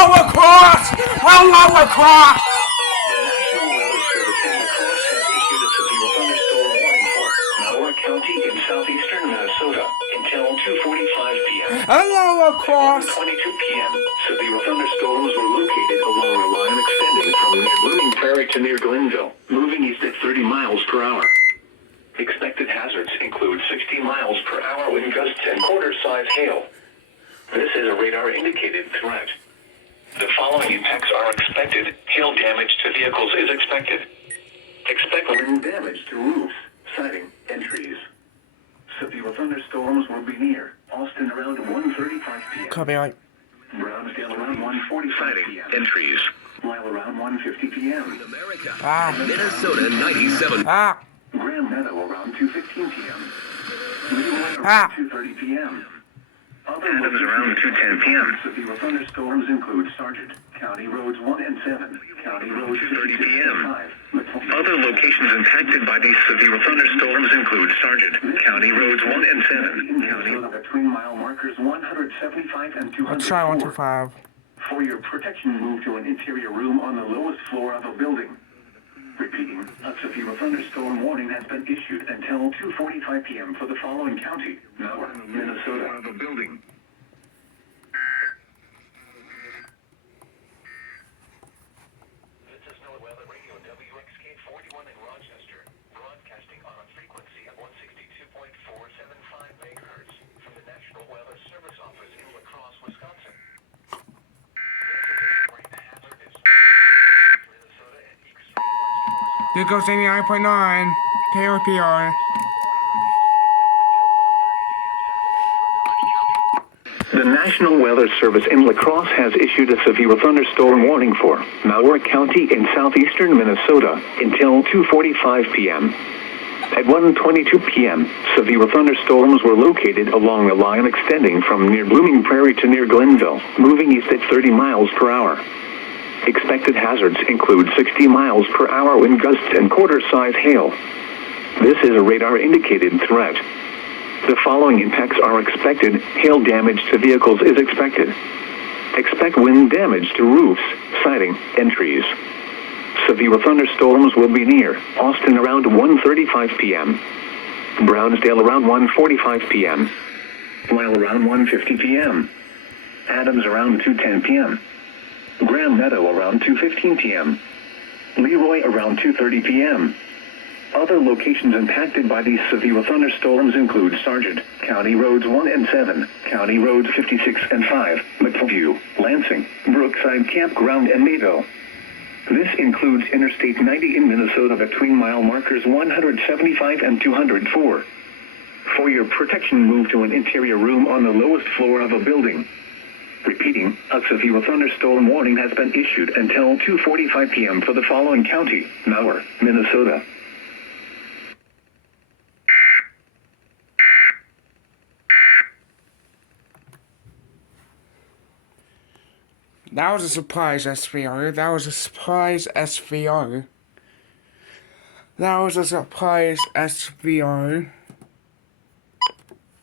Hello across! Hello across! County in southeastern Minnesota until 2:45 p.m. Hello across! At 1:22 p.m., severe thunderstorms were located along a line extending from near Blooming Prairie to near Glenville, moving east at 30 miles per hour. Expected hazards include 60 miles per hour wind gusts and quarter-size hail. This is a radar-indicated threat. The following impacts are expected. Hail damage to vehicles is expected. Expect wind damage to roofs, siding, and trees. Severe thunderstorms will be near Austin around 1:35 p.m. Copyright. Brownsdale around 1:45 p.m. and trees. While around 1:50 p.m. America, Minnesota 97. Grand Meadow around 2:15 p.m. Leroy Ah. around 2:30 p.m. Adams around 2:10 p.m. Severe thunderstorms include Sargent, County Roads 1 and 7, County Roads 2:30 p.m. Other locations impacted by these severe thunderstorms include Sargent, County Roads 1 and 7, County between mile markers 175 and 204. Let's try 125. For your protection, move to an interior room on the lowest floor of a building. Repeating, a severe thunderstorm warning has been issued until 2:45 p.m. for the following county: Mauer, Minnesota. Of a building. This is NOAA Weather Radio WXK41 in Rochester, broadcasting on a frequency of 162.475 megahertz from the National Weather Service office in La Crosse, Wisconsin. This is a hazardous Minnesota and extreme Here goes 89.9. KRPR. The National Weather Service in La Crosse has issued a severe thunderstorm warning for Mauer County in southeastern Minnesota until 2:45 p.m. At 1:22 p.m., severe thunderstorms were located along a line extending from near Blooming Prairie to near Glenville, moving east at 30 miles per hour. Expected hazards include 60 miles per hour wind gusts and quarter-size hail. This is a radar-indicated threat. The following impacts are expected. Hail damage to vehicles is expected. Expect wind damage to roofs, siding, and trees. Severe thunderstorms will be near Austin around 1:35 p.m. Brownsdale around 1:45 p.m. While around 1:50 p.m. Adams around 2:10 p.m. Grand Meadow around 2:15 p.m. Leroy around 2:30 p.m. Other locations impacted by these severe thunderstorms include Sargent, County Roads 1 and 7, County Roads 56 and 5, McView, Lansing, Brookside Campground, and Mayville. This includes Interstate 90 in Minnesota between mile markers 175 and 204. For your protection, move to an interior room on the lowest floor of a building. Repeating, a severe thunderstorm warning has been issued until 2:45 p.m. for the following county: Mauer, Minnesota. That was a surprise SVR. That was a surprise SVR. That was a surprise SVR.